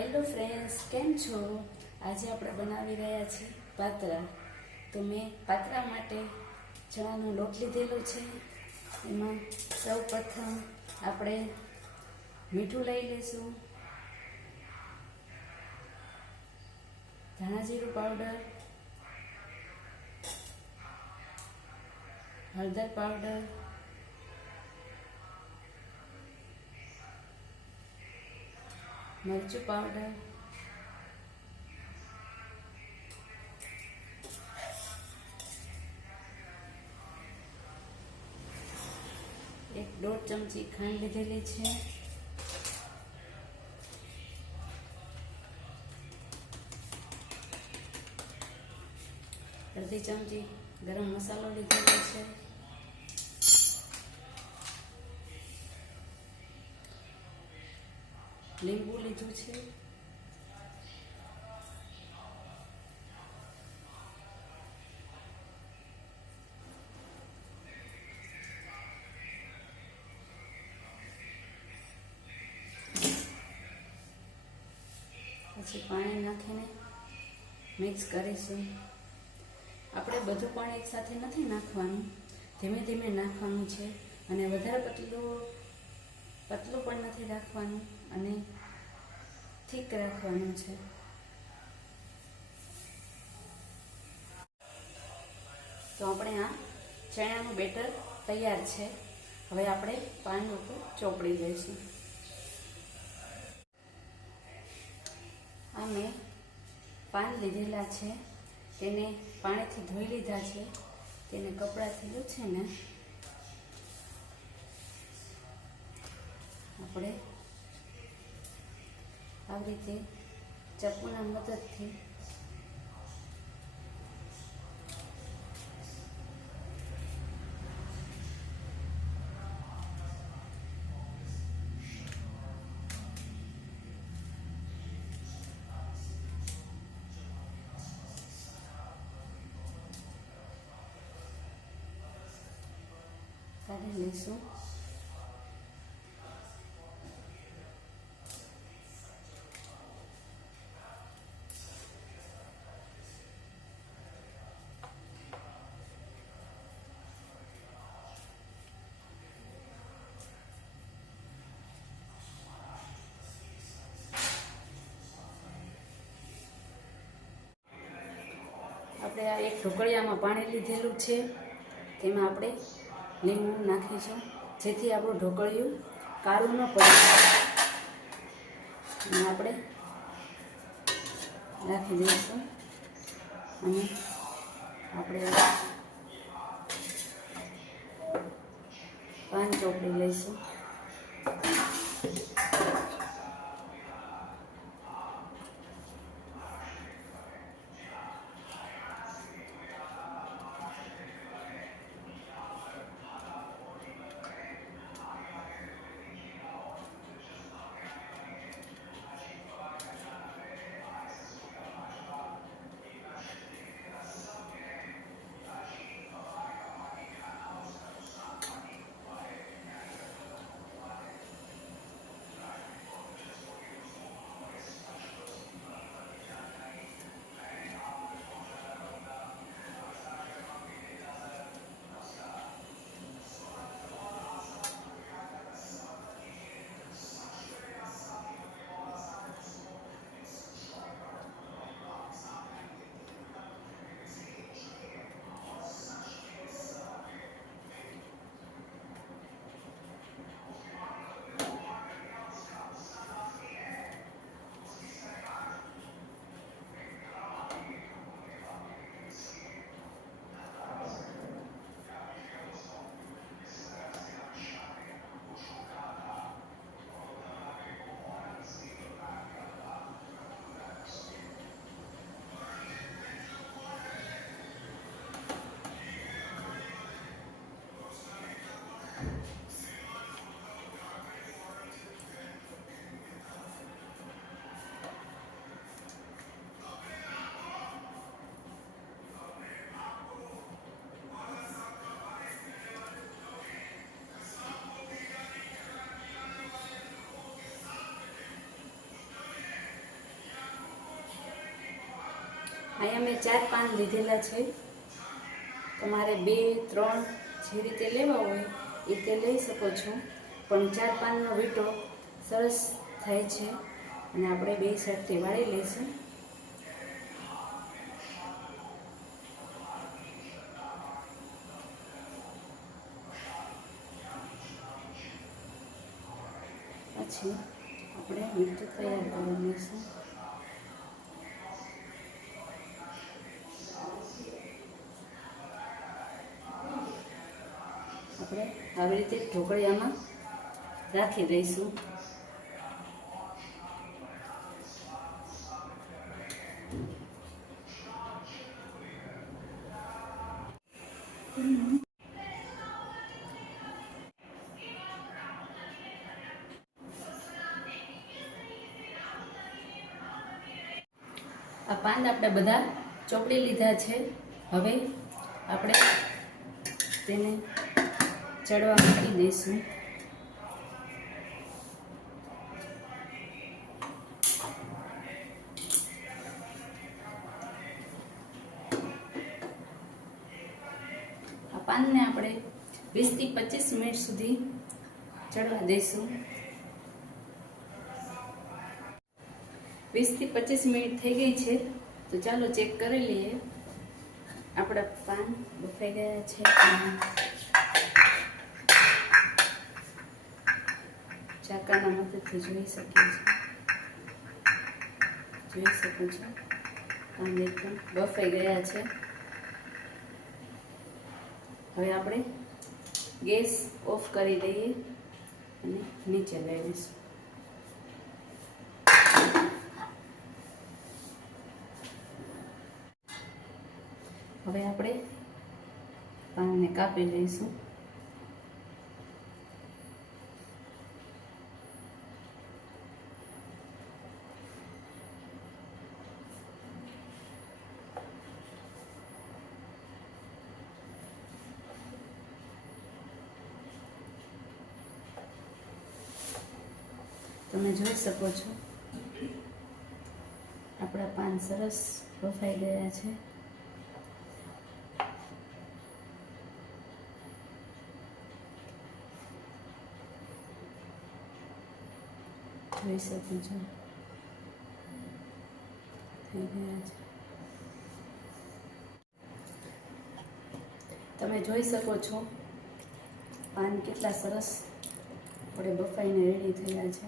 Hello friends, કેમ છો? આજે આપણે બનાવી રહ્યા છીએ પાતરા. તો મેં પાતરા માટે ચણાનો લોટ લીધેલો છે. એમાં સૌ પ્રથમ આપણે મીઠું લઈ લઈશું, ધાણા જીરું પાવડર, હળદર પાવડર, મરચું પાવડર, એક 1.5 ચમચી ખાંડ લીધેલી છે, અડધી ચમચી ગરમ મસાલો લીધેલો છે, લીંબુ લીધું છે, પછી પાણી નાખીને મિક્સ કરીશું. આપણે બધું પાણી એકસાથે નથી નાખવાનું, ધીમે ધીમે નાખવાનું છે અને વધારે પતલું પણ નથી રાખવાનું અને ઠીક રાખવાનું છે. તો આપણે આ ચણાનું બેટર તૈયાર છે. હવે આપણે પાન ઉપર ચોપડી લઈશું. આ મેં પાન લીધેલા છે, તેને પાણીથી ધોઈ લીધા છે. તેને કપડાથી લૂછીને આપણે આવી રીતે ચપ્પુના મદદથી કાઢી લઈશું. આપણે આ એક ઢોકળિયામાં પાણી લીધેલું છે, તેમાં આપણે લીંબુ નાખીશું, જેથી આપણું ઢોકળિયું કાળું ન પડે. અને આપણે નાખી દઈશું અને આપણે પાન ચોપડી લઈશું. અહીંયા મેં 4 પાન લીધેલા છે. તમારે 2, 3 જે રીતે લેવા હોય એ રીતે લઈ શકો છો, પણ 4 પાનનો વીંટો સરસ થાય છે. અને આપણે 2 સાઈડથી વાળી લઈશું. પછી આપણે વીંટો તૈયાર કરી લઈશું. આપણે આવી રીતે ઢોકળિયામાં રાખી દઈશું. આ પાન આપણે બધા ચોપડી લીધા છે. હવે આપણે તેને ચડવા મૂકી દઈશું. આ પાનને આપણે 20 થી 25 મિનિટ સુધી ચડવા દઈશું. 20 થી 25 મિનિટ થઈ ગઈ છે, તો ચાલો ચેક કરી લઈએ. આપણા પાન બફાઈ ગયા છે. ચાકાના મદદથી જોઈ શકીએ છીએ. જોઈ શકો છો, પાન એકદમ બફાઈ ગયા છે. હવે આપણે ગેસ ઓફ કરી દઈએ અને નીચે લઈ લઈશું. હવે આપણે પાનને કાપી લઈશું. તમે જોઈ શકો છો, આપણા પાન સરસ બફાઈ ગયા છે. જોઈ શકો છો, થઈ ગયા છે. તમે જોઈ શકો છો, પાન કેટલા સરસ આપણે બફાઈને રેડી થયા છે.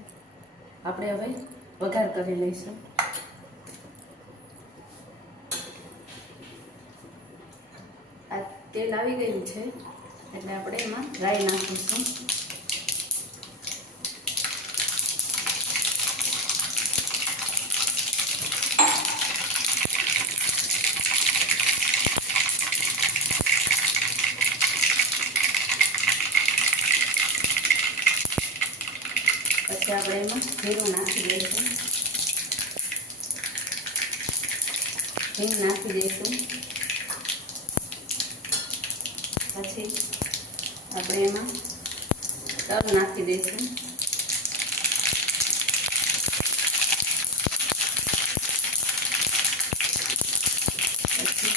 આપણે હવે વઘાર કરી લઈશું. આ તેલ આવી ગયું છે, એટલે આપણે એમાં રાઈ નાખીશું. પછી આપણે એમાં જીરું નાખી દઈશું. હિંગ નાખી દઈશું. પછી આપણે એમાં તલ નાખી દઈશું. પછી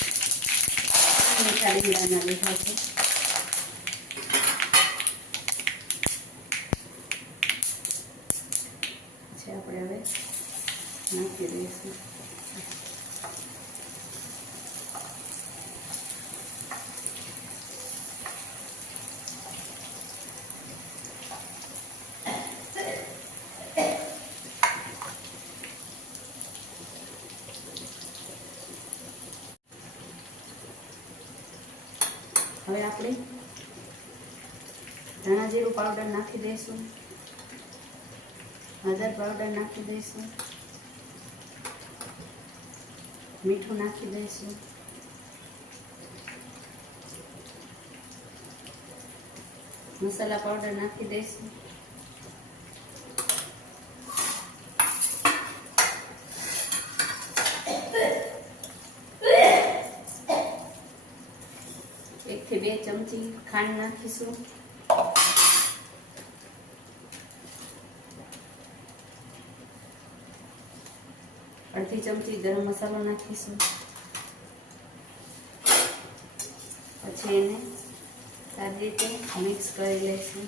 મીઠા લીમડાના લીધા છે. આપણે હવે નાખી દઈશું. હવે આપણે ધાણા જીરું પાવડર નાખી દઈશું. હળદર પાવડર નાખી દઈશું. મીઠું નાખી દઈશું. મસાલા પાવડર નાખી દઈશું. એક થી 2 ચમચી ખાંડ નાખીશું. અડધી ચમચી ગરમ મસાલો નાખીશું. પછી એને સારી રીતે મિક્સ કરી લઈશું.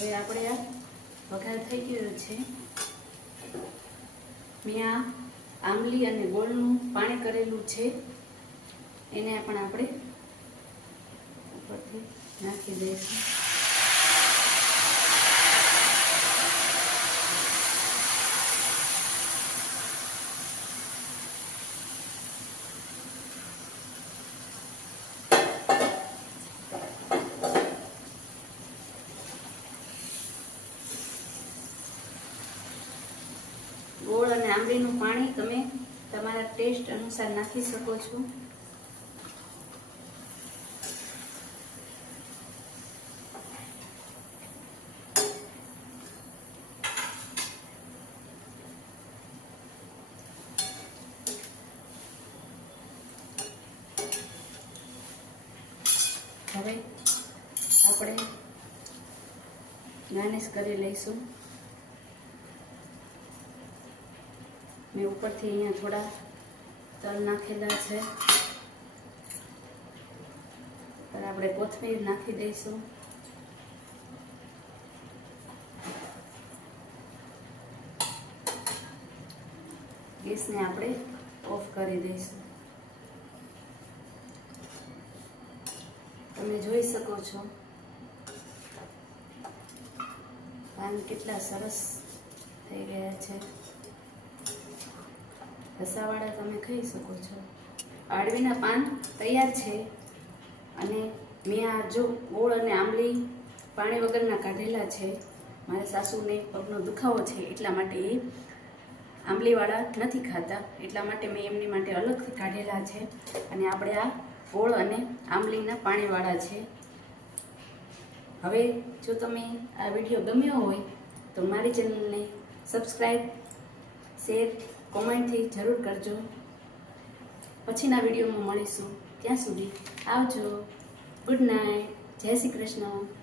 હવે આપણે આ વઘાર થઈ ગયો છે. મેં આ આંબલી અને ગોળનું પાણી કરેલું છે એને પણ આપણે ઉપરથી નાખી દઈશું. ગોળ અને આંબલીનું પાણી તમે તમારા ટેસ્ટ અનુસાર નાખી શકો છો. હવે આપણે ગાર્નિશ કરી લઈશું. મેં ઉપરથી અહીંયા થોડા તલ નાખેલા છે. પર આપણે કોથમીર નાખી દઈશું. ગેસને આપણે ઓફ કરી દઈશું. તમે જોઈ શકો છો પાન કેટલા સરસ થઈ ગયા છે. રસાવાળા તમે ખાઈ શકો છો. અળવીના પાન તૈયાર છે. અને મેં આ જો ગોળ અને આંબલી પાણી વગરના કાઢેલા છે. મારા સાસુને પગનો દુખાવો છે એટલા માટે એ આંબલીવાળા નથી ખાતા, એટલા માટે મેં એમની માટે અલગથી કાઢેલા છે. અને આપણે આ ગોળ અને આંબલીના પાણીવાળા છે. હવે જો તમે આ વિડીયો ગમ્યો હોય તો મારી ચેનલને સબસ્ક્રાઈબ, શેર, કોમેન્ટથી જરૂર કરજો. પછીના વિડીયોમાં મળીશું. ત્યાં સુધી આવજો. Good night. જય શ્રી કૃષ્ણ.